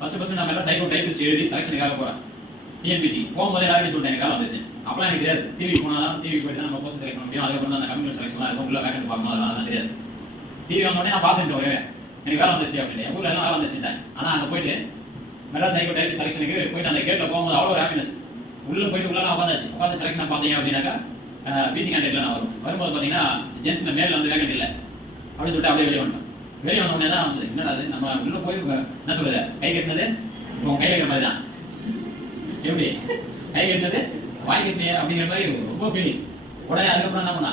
First first நம்ம எல்லாம் psycho typist எழுதி செலக்ஷனுக்காக போகிறேன் டிஎன்பிசி போகும்போது எல்லாருமே சொல்லிட்டேன் எனக்கு வந்துச்சு அப்பலாம் எனக்கு தெரியாது. சிவி போனாலும் சிவி போயிட்டு தான் நம்ம போஸ்ட் செலக்ட் பண்ண முடியும். அதுக்கப்புறம் தான் அந்த கம்ப்யூட்டர் செலக்ஷன்லாம் இருக்கும். உள்ள வேகன்ட் பார்க்கணும். அதெல்லாம் அதெல்லாம் தெரியாது. சிவி வந்தோடனே நான் பாஸ் பண்ணிட்டு வருவேன் எனக்கு வேலை வந்துச்சு அப்படின்னு. ஊரில் எல்லாம் வேலை வந்துச்சுட்டேன் ஆனால் அங்கே போயிட்டு மெட்ராஸ் சைக்கோ டைப் செலக்ஷனுக்கு போயிட்டு அந்த கேட்டில் போகும்போது அவ்வளோ ஒரு ஹாப்பினஸ் உள்ள போயிட்டு உள்ள நான் உட்காந்தாச்சு உட்காந்து செலக்ஷன் பார்த்தீங்க அப்படின்னாக்கா பிசி கேண்டிடேட்ல நான் வரும். வரும்போது பார்த்தீங்கன்னா ஜென்ஸில் மேலே வந்து வேகன்ட் இல்லை. அப்படின்னு சொல்லிட்டு அப்படியே வெளியே வந்துட்டேன். வெளியே வந்த உடனே தான் வந்து என்னடா அது நம்ம உள்ள போய் என்ன சொல்றது கை கட்டினது? இப்போ கை வைக்கிற மாதிரி தான் எப்படி? கை கட்டினது? வாய் கட்டினே அப்படிங்கிற மாதிரி ரொம்ப ஃபீலிங் உடனே அதுக்கப்புறம் என்ன பண்ணா?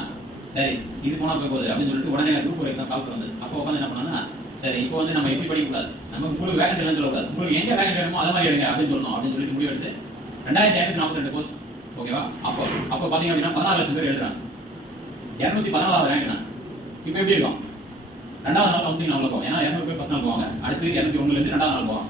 சரி இது போனால் போய் போகுது அப்படின்னு சொல்லிட்டு உடனே குரூப் ஃபோர் எக்ஸாம் கால் வந்தது. அப்போ உட்காந்து என்ன பண்ணா சரி இப்போ வந்து நம்ம எப்படி படிக்கக்கூடாது? நம்ம உங்களுக்கு வேகன்ட் இல்லைன்னு சொல்லக்கூடாது. உங்களுக்கு எங்கே வேகன்ட் வேணுமோ அதை மாதிரி எடுங்க அப்படின்னு சொல்லணும் அப்படின்னு சொல்லிட்டு முடிவு எடுத்து ரெண்டாயிரத்தி ஐநூத்தி நாற்பத்தி ரெண்டு கோர்ஸ் ஓகேவா அப்போ அப்போ பார்த்தீங்க அப்படின்னா பதினாறு லட்சம் பேர் எழுதுறாங்க. இரநூத்தி பதினாலாவது ரேங்க்னா இப்போ எப்படி இருக்கும்? ரெண்டாவது நாள் கவுன்சிலிங் நான் போவோம் ஏன்னா இரநூறு பேர் ஃபர்ஸ்ட் நாள் போவாங்க. அடுத்து இரநூத்தி ஒன்றுலேருந்து ரெண்டாவது நாள் போவாங்க.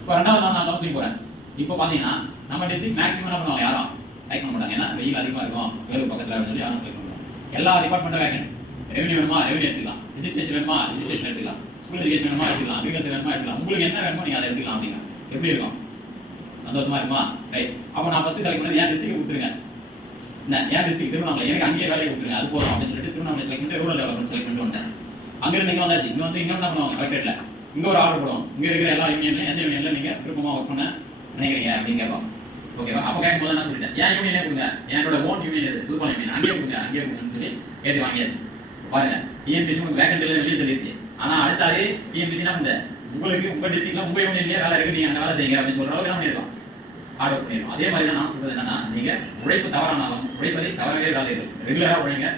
இப்போ ரெண்டாவது நாள் நான் கவுன்சிலிங் போகிறேன் இப்போ பார்த்தீங்கன்னா நம்ம டிஸ்ட்ரிக்ட் மேக்ஸிமம் என்ன பண்ணுவாங்க? யாரும் லைக் பண்ண மாட்டாங்க. ஏன்னா வெயில் அதிகமாக இருக்கும். வேலூர் பக்கத்தில் அப்படின்னு சொல்லி யாரும் செலக்ட் பண்ணுவாங்க எல்லா டிபார்ட்மெண்ட்டும் வேகன் ரெவன்யூ வேணுமா? ரெவன்யூ எடுத்துக்கலாம். ரிஜிஸ்ட்ரேஷன் வேணுமா? ரிஜிஸ்ட்ரேஷன் எடுத்துக்கலாம். ஸ்கூல் எஜுகேஷன் வேணுமா? எடுத்துக்கலாம். அக்ரிகல்ச்சர் வேணுமா? எடுத்துக்கலாம். உங்களுக்கு என்ன வேணுமோ நீங்கள் அதை எடுத்துக்கலாம் அப்படிங்க எப்படி இருக்கும்? சந்தோஷமா இருக்குமா? ரைட் அப்போ நான் ஃபஸ்ட்டு செலக்ட் பண்ணி என் டிஸ்ட்ரிக்ட் விட்டுருங்க என்ன என் டிஸ்ட்ரிக்ட் திருவண்ணாமலை. எனக்கு அங்கேயே வேலையை விட்டுருங்க அது போதும் அப்படின்னு சொல்லிட்டு திருவண்ணாமலை செலக்ட் பண்ணிட்டு ரூரல் டெவலப்மெண்ட் செலக்ட் பண்ணிட்டு வந்தேன் அங்கிருந்து இங்க வந்தாச்சு. இங்க வந்து இங்க என்ன பண்ணுவாங்க? கலெக்டரேட்ல இங்க ஒரு ஆர்டர் போடுவோம் இங்க இருக்கிற எல்லா யூனியன்ல எந்த யூனியன்ல நீங்க விருப்பமா ஒர்க் பண்ண நினைக்கிறீங்க அப்படின்னு கேட்போம் ஓகேவா அப்ப கேட்கும் போது என்ன சொல்லிட்டேன்? என் யூனியனே கொடுங்க. என்னோட ஓன் யூனியன் எது புதுப்பாளையம் யூனியன் அங்கேயே கொடுங்க. அங்கேயே கொடுங்கன்னு சொல்லி ஏற்றி வாங்கியாச்சு. பாருங்க. டிஎன்பிசி உங்களுக்கு வேகன்ட் இல்லை வெளியே தெரியுச்சு ஆனா அடுத்தாரு ஆளே டிஎன்பிசி என்ன உங்களுக்கு உங்க டிஸ்ட்ரிக்ட்ல உங்க யூனியன்லயே வேலை இருக்கு. நீங்க அங்க வேலை செய்யுங்க அப்படின்னு சொல்ற அளவுக்கு நம்ம பண்ணிருக்கோம்? ஆர்டர் பண்ணிடுவோம் அதே மாதிரி தான் நான் சொல்றது என்னன்னா நீங்க உழைப்பு தவறானாலும் உழைப்பதை தவறவே விடாதீர்கள். ரெகுலரா உழைங்க.